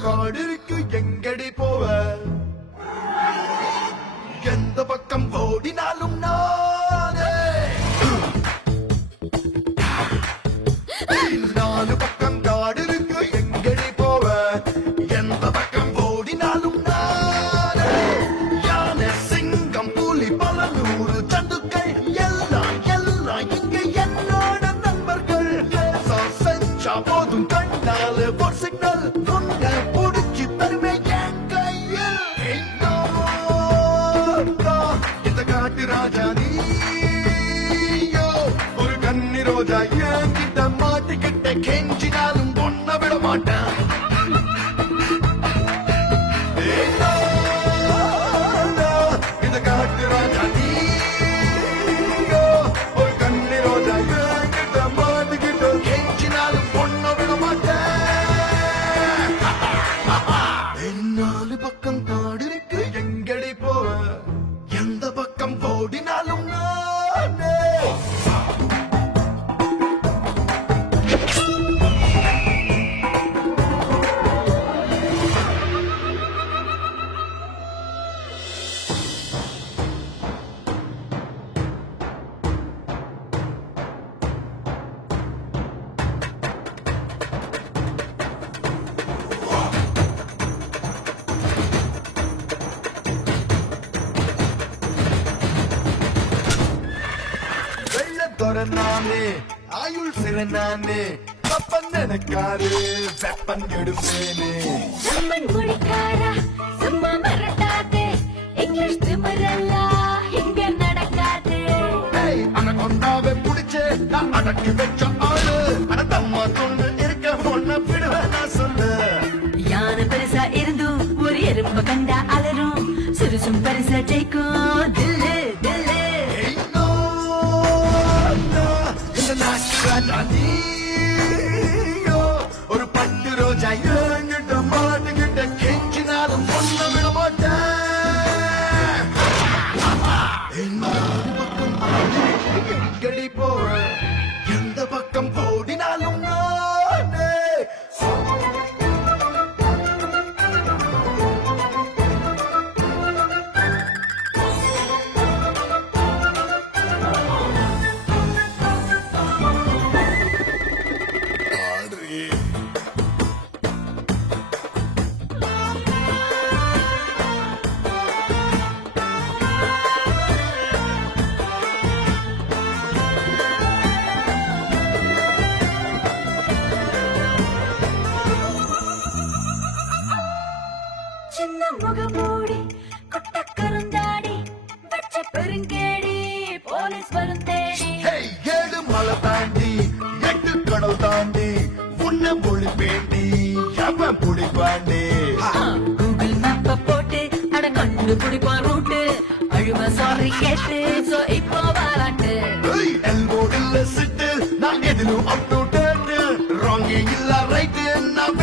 காடிருக்கு எங்கடி போவ எந்த பக்கம் ஓடினாலும் நானே நாலு பக்கம் காடிருக்கு எங்கடி போவ எந்த பக்கம் ஓடினாலும் நானே யானை சிங்கம் புலி பல நூறு ஜந்துக்கள் எல்லாம் எல்லாம் இங்க என்னோட நண்பர்கள் செஞ்சா போதும் கண்ணால ஒரு சிக்னல் ராஜா நீயோ ஒரு கன்னி ரோஜா என்கிட்ட மாட்டிக்கிட்ட கெஞ்சினாலும் பொண்ண விட மாட்டேன் இந்த காட்டு ராஜா நீயோ ஒரு கன்னி ரோஜா என்கிட்ட மாட்டிக்கிட்ட கெஞ்சினாலும் பொண்ண விட மாட்டேன் என்னாலு பக்கம் காடு இருக்கு எங்கடி போவ எந்த பக்கம் ஓடினாலும் நானே நானே ஆயுள் சிற நானே தப்பன் நினைக்காரு வெப்பன் எடுப்பேனே சம்மன் முடிக்காரா சும்மா மறட்டாதே இங்கிலீஷ் திமிரல்லா இங்க நடக்காது அனகொண்டாவை புடிச்சே நான் அடக்கி வச்ச ஆளு அனதம்மா தொண்டு இருக்க பொண்ண விடுவேன் நான் சொல்லு யானை பெருசா இருந்தும் ஒரு எறும்பு கண்டா அலரும் சிறுசும் பெருசா ஜெயிக்கும் தில்லு தில்லு நீயோ ஒரு பட்டு ரோஜா என்கிட்ட மாட்டுக்கிட்ட கெஞ்சினாலும் பொண்ண விட மாட்டேன் பக்கம் எங்கடி போற எந்த பக்கம் ஓடினாலும் நானே சின்ன முகமூடி கொட்ட கருந்தாடி பச்ச பெருங்கேடி போலீஸ் வரும் தேடி ஏழு மலை தாண்டி எட்டு கடல் தாண்டி உன்ன மொழி பேண்டி எவன் புடிப்பாண்டி கூகுள் மேப்ப போட்டு அட கண்டு பிடிப்பான் ரூட்டு அழுவ சாரி கேட்டு சோ இப்போ வாலாட்டு எல்போ இல்ல சிட்டு நான் எதிலும் அப் டு டேட் ராங் இல்ல ரைட் நான்